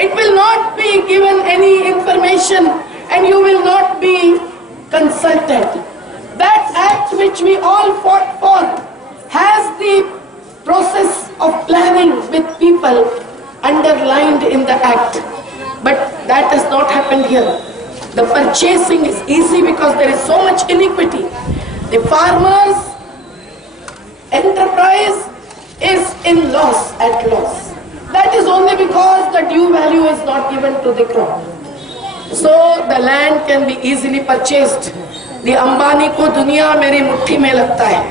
It will not be given any information and you will not be consulted. That act which we all fought for has the process of planning with people underlined in the act. But that has not happened here. The purchasing is easy because there is so much iniquity. The farmers' enterprise is in loss, at loss. That is only because the due value is not given to the crop. So the land can be easily purchased. The Ambani ko duniya meri muthi mein lagta hai.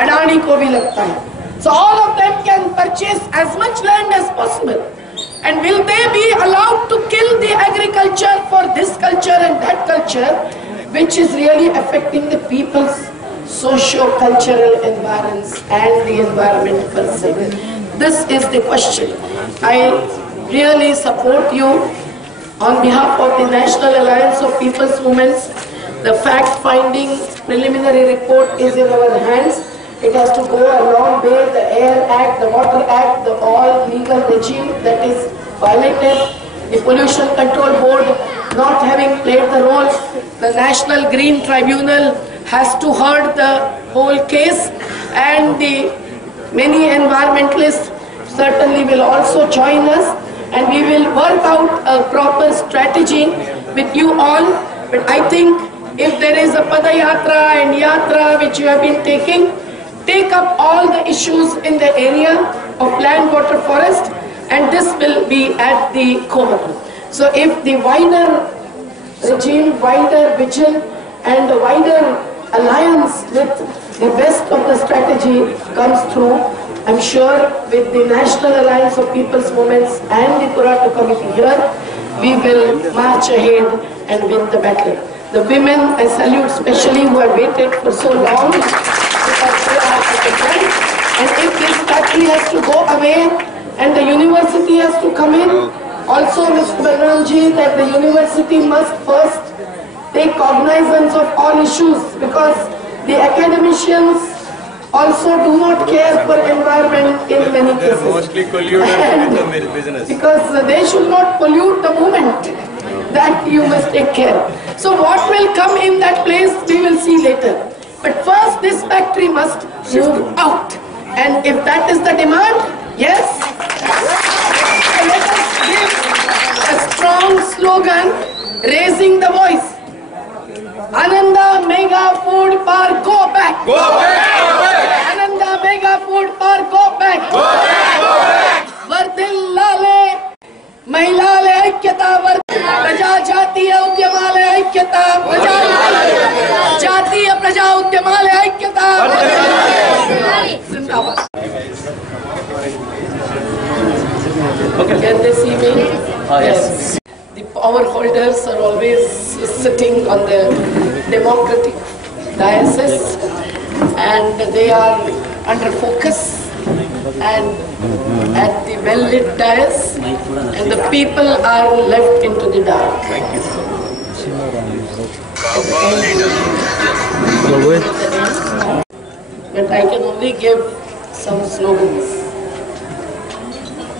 Adani ko bhi lagta hai. So all of them can purchase as much land as possible. And will they be allowed to kill the agriculture for this culture and that culture, which is really affecting the people's socio-cultural environments and the environment per se? This is the question. I really support you on behalf of the National Alliance of People's Movements. The fact-finding preliminary report is in our hands. It has to go a long way. The Air Act, the Water Act, the all legal regime that is violated. The Pollution Control Board not having played the role. The National Green Tribunal has to heard the whole case, and the many environmentalists certainly will also join us, and we will work out a proper strategy with you all. But I think if there is a Padayatra and Yatra which you have been taking, take up all the issues in the area of land, water, forest, and this will be at the core. So if the wider regime, wider vision and the wider alliance with the best of the strategy comes through, I'm sure with the National Alliance of People's Movements and the Purata Committee here, we will march ahead and win the battle. The women, I salute especially, who have waited for so long, because they are at the front. And if this factory has to go away and the university has to come in, also Mr. Balramji, that the university must first take cognizance of all issues, because the academicians also do not care for environment in many cases. Mostly polluted business. Because they should not pollute the movement. That you must take care. So what will come in that place, we will see later. But first this factory must move out. And if that is the demand, yes. So let us give a strong slogan, raising the voice. Ananda Mega Food Park, go back! Go back! Go back! Ananda Mega Food Park, go back! Go back! Go back! Vardillale, Mahilale Aikyata, Praja Jatiya Udyamale Aikyata, Jatiya Praja Udyamale Aikyata. Zindabad. Can they see me? Yes. The power holders are always sitting on the democratic diocese, and they are under focus and at the well-lit dais, and the people are left into the dark. Thank you so much. But I can only give some slogans.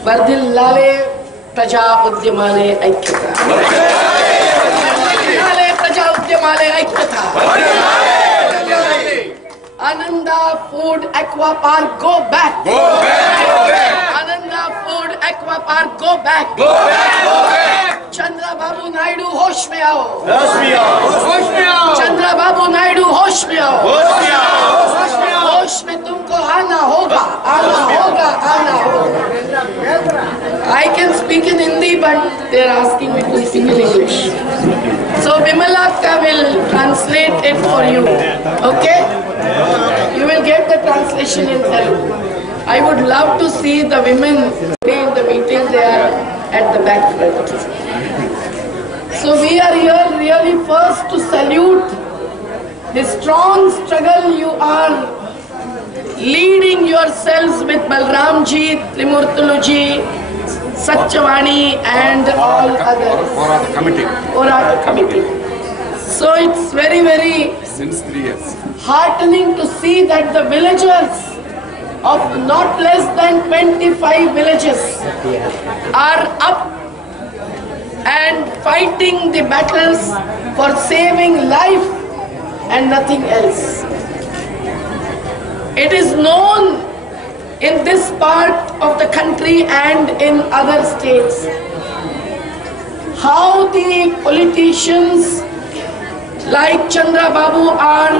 Vardillale Praja Udyamale Aikyata. Vardillale Praja Udyamale Aikyata. Ananda Food Aqua Park, go back! Go back! Go back! Ananda Food Aqua Park, go back! Go back! Go back! Chandra Babu Naidu, hosh mein aao! होश में आओ! होश में आओ! Chandra Babu Naidu, hosh mein aao! होश में आओ! होश में आओ! होश में तुमको आना होगा, आना होगा, आना होगा. I can speak in Hindi, but they are asking me to speak in English. So Vimalaka will translate it for you. Okay? You will get the translation in Telugu. I would love to see the women in the meeting. They are at the back front. So we are here really first to salute the strong struggle you are leading yourselves with Balramji, Trimurtuluji, Satchavani and all others. Porata committee. So it's very, very Since 3 years. heartening to see that the villagers of not less than 25 villages are up and fighting the battles for saving life and nothing else. It is known in this part of the country and in other states how the politicians like Chandra Babu are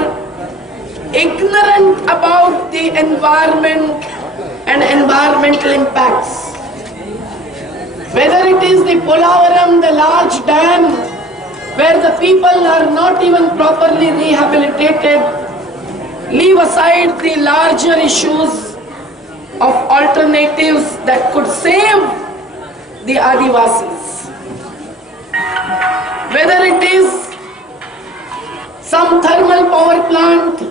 ignorant about the environment and environmental impacts. Whether it is the Polavaram, the large dam, where the people are not even properly rehabilitated, leave aside the larger issues of alternatives that could save the Adivasis. Whether it is some thermal power plant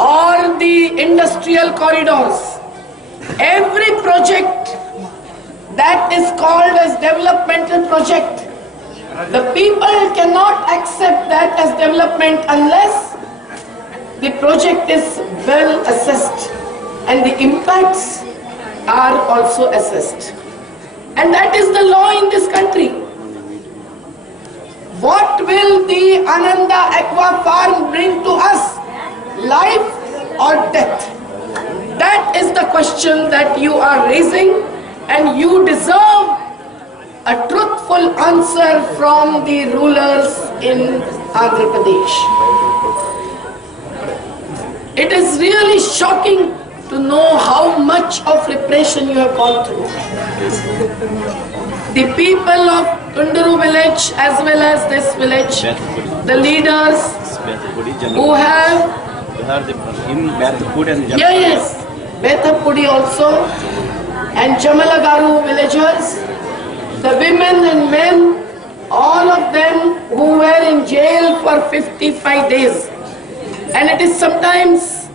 or the industrial corridors, every project that is called as developmental project, the people cannot accept that as development unless the project is well assessed and the impacts are also assessed. And that is the law in this country. What will the Ananda Aqua Farm bring to us? Life or death? That is the question that you are raising, and you deserve a truthful answer from the rulers in Andhra Pradesh. It is really shocking to know how much of repression you have gone through. The people of Tunduru village as well as this village, the leaders who have yes, Medha Patkar also, and Jamalagaru villagers, the women and men, all of them who were in jail for 55 days. And it is sometimes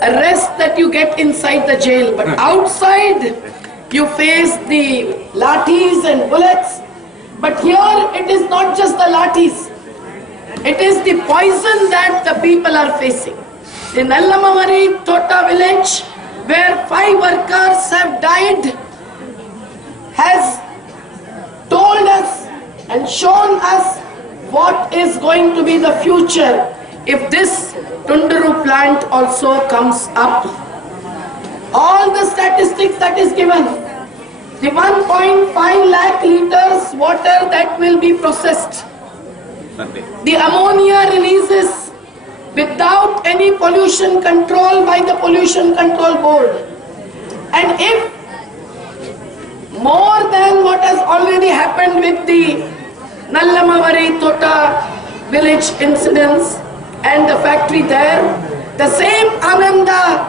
arrest that you get inside the jail, but outside you face the lathis and bullets. But here it is not just the lathis, it is the poison that the people are facing. The Nallamavari Tota village, where 5 workers have died, has told us and shown us what is going to be the future if this Tunduru plant also comes up. All the statistics that is given, the 1.5 lakh liters water that will be processed, the ammonia releases without any pollution control by the Pollution Control Board. And if more than what has already happened with the Nallamavari Tota village incidents and the factory there, the same Ananda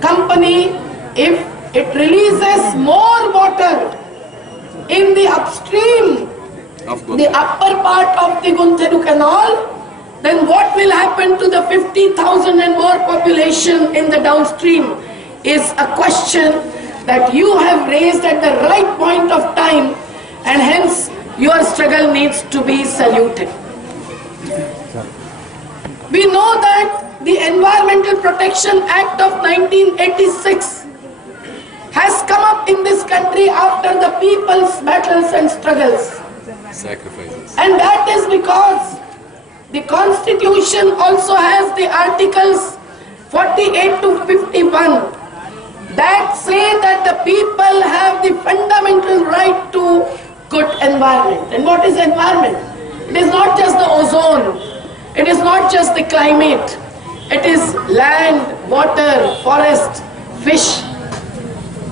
company, if it releases more water in the upstream, the upper part of the Guntheru canal, then what will happen to the 50,000 and more population in the downstream is a question that you have raised at the right point of time, and hence your struggle needs to be saluted. We know that the Environmental Protection Act of 1986 has come up in this country after the people's battles and struggles. Sacrifices. And that is because the Constitution also has the articles 48 to 51 that say that the people have the fundamental right to good environment. And what is environment? It is not just the ozone, it is not just the climate, it is land, water, forest, fish,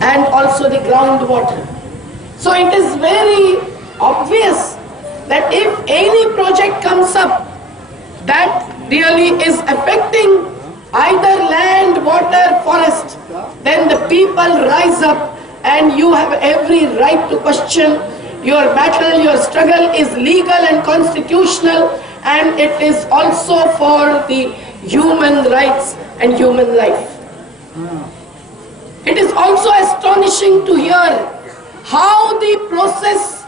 and also the groundwater. So it is very obvious that if any project comes up that really is affecting either land, water, forest, then the people rise up and you have every right to question. Your battle, your struggle is legal and constitutional, and it is also for the human rights and human life. It is also astonishing to hear how the process,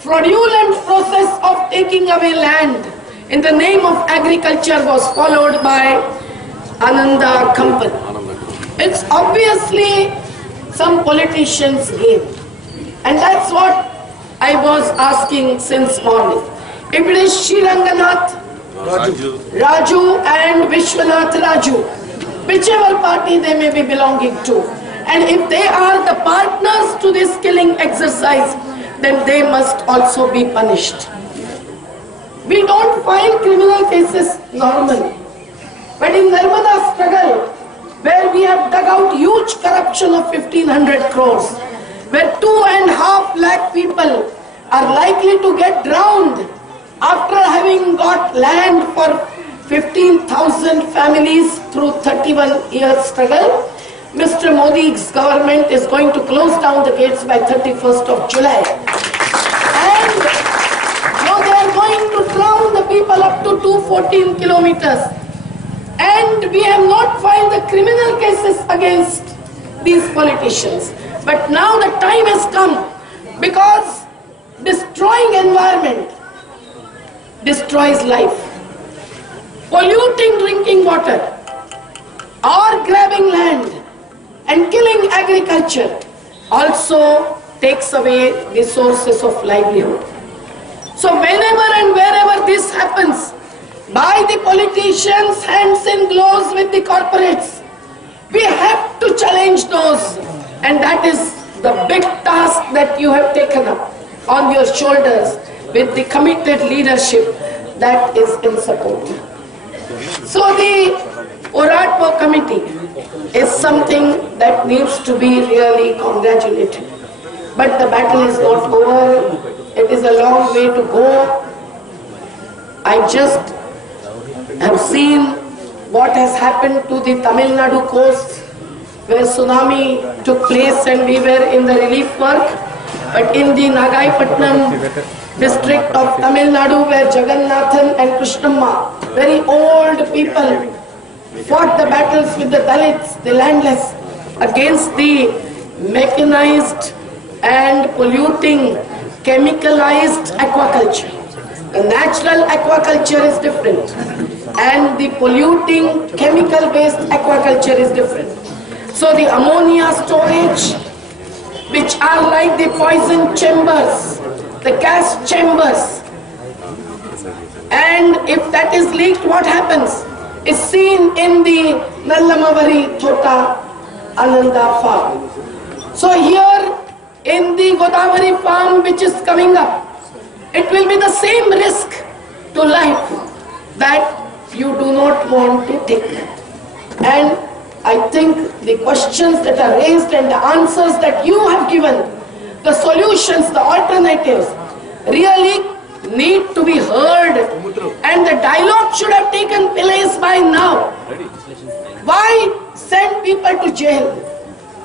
fraudulent process of taking away land in the name of agriculture was followed by Ananda company. It's obviously some politicians' game. And that's what I was asking since morning. If it is Shiranganath Raju and Vishwanath Raju, whichever party they may be belonging to, and if they are the partners to this killing exercise, then they must also be punished. We don't file criminal cases normally, but in Narmada struggle, where we have dug out huge corruption of 1500 crores, where 2.5 lakh people are likely to get drowned after having got land for 15,000 families through 31 years struggle, Mr. Modi's government is going to close down the gates by 31st of July. And now they are going to drown the people up to 214 kilometers. And we have not filed the criminal cases against these politicians. But now the time has come, because destroying environment destroys life. Polluting drinking water or grabbing land and killing agriculture also takes away the sources of livelihood. So whenever and wherever this happens, by the politicians hands in gloves with the corporates, we have to challenge those, and that is the big task that you have taken up on your shoulders with the committed leadership that is in support. So the Oratmo committee is something that needs to be really congratulated. But the battle is not over. It is a long way to go. I just have seen what has happened to the Tamil Nadu coast, where tsunami took place and we were in the relief work. But in the Nagaipatnam district of Tamil Nadu, where Jagannathan and Krishnamma, very old people, fought the battles with the Dalits, the landless, against the mechanized and polluting chemicalized aquaculture. The natural aquaculture is different, and the polluting chemical-based aquaculture is different. So the ammonia storage, which are like the poison chambers, the gas chambers, and if that is leaked, what happens is seen in the Nallamavari Thota Ananda farm. So here in the Godavari farm which is coming up, it will be the same risk to life that you do not want to take. And I think the questions that are raised and the answers that you have given, the solutions, the alternatives, really need to be heard, and the dialogue should have taken place by now. Why send people to jail?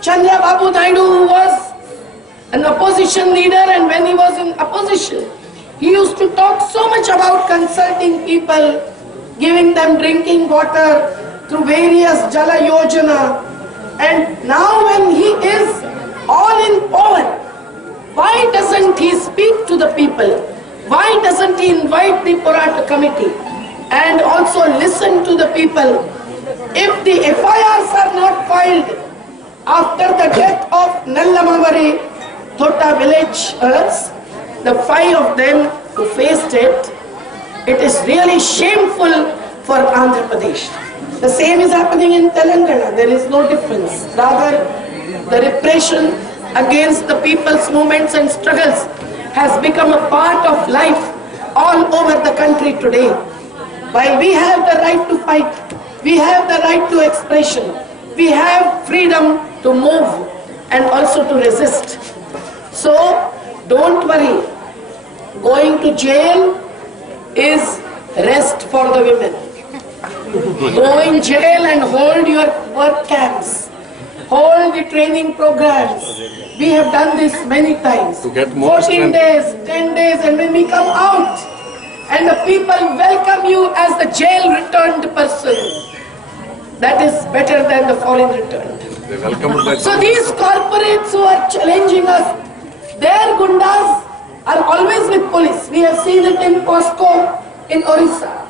Chandra Babu Naidu was an opposition leader, and when he was in opposition, he used to talk so much about consulting people, giving them drinking water through various Jala Yojana. And now when he is all in power, why doesn't he speak to the people? Why doesn't he invite the Porata committee and also listen to the people? If the FIRs are not filed after the death of Nallamavari Thota villagers, the 5 of them who faced it, it is really shameful for Andhra Pradesh. The same is happening in Telangana. There is no difference. Rather, the repression against the people's movements and struggles has become a part of life all over the country today. While we have the right to fight, we have the right to expression, we have freedom to move and also to resist. So, don't worry. Going to jail is rest for the women. Go in jail and hold your work camps. Hold the training programs. We have done this many times. To get more 14 days, 10 days, and when we come out and the people welcome you as the jail returned person, that is better than the foreign returned. They welcome by So these corporates who are challenging us, their gundas are always with police. We have seen it in Costco in Orissa.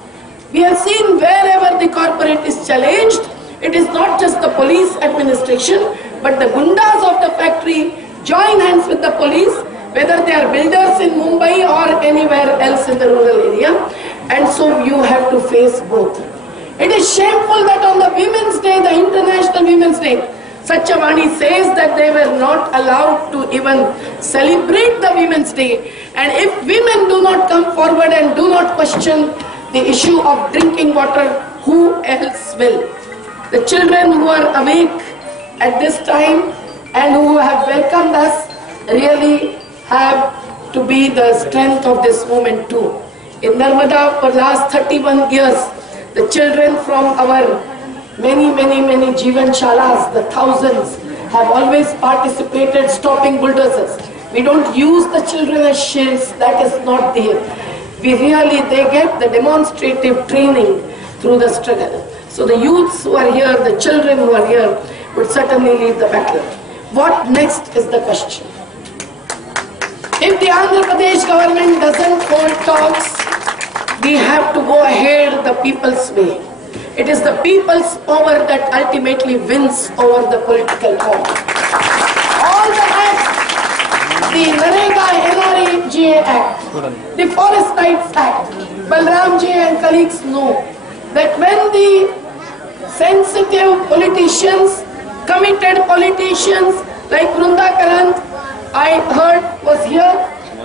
We have seen wherever the corporate is challenged, it is not just the police administration, but the gundas of the factory join hands with the police whether they are builders in Mumbai or anywhere else in the rural area. And so you have to face both. It is shameful that on the Women's Day, the International Women's Day, Sachavani says that they were not allowed to even celebrate the Women's Day. And if women do not come forward and do not question the issue of drinking water, who else will? The children who are awake at this time and who have welcomed us really have to be the strength of this moment too. In Narmada, for last 31 years, the children from our many Jeevan Shalas, the thousands, have always participated stopping bulldozers. We don't use the children as shields, that is not there. They get the demonstrative training through the struggle. So the youths who are here, the children who are here, would certainly lead the battle. What next is the question. If the Andhra Pradesh government doesn't hold talks, we have to go ahead the people's way. It is the people's power that ultimately wins over the political power. All the acts, the Narega NRGA Act, the Forest Rights Act, Balramji and colleagues know that when the sensitive politicians, committed politicians like Vrunda Karant, I heard was here,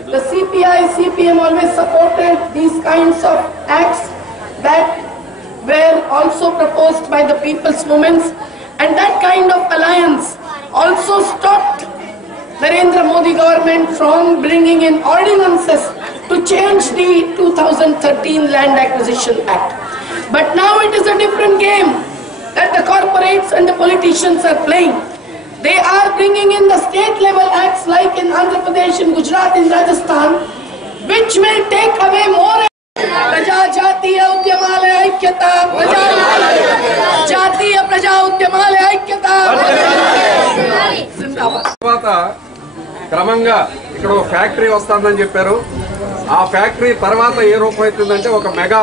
the CPI, CPM always supported these kinds of acts that were also proposed by the people's movements, and that kind of alliance also stopped Narendra Modi government from bringing in ordinances to change the 2013 Land Acquisition Act. But now it is a different game that the corporates and the politicians are playing. They are bringing in the state level acts like in Andhra Pradesh, in Gujarat, in Rajasthan, which will take away more. Praja Jatiya Udyamale Aikyata, Praja Jatiya Praja Udyamale Aikyata. తర్వాత క్రమంగా ఇక్కడ ఒక factory వస్తుందని చెప్పారు. ఆ factory తర్వాత ఏ రూపం అవుతుందంటే ఒక మెగా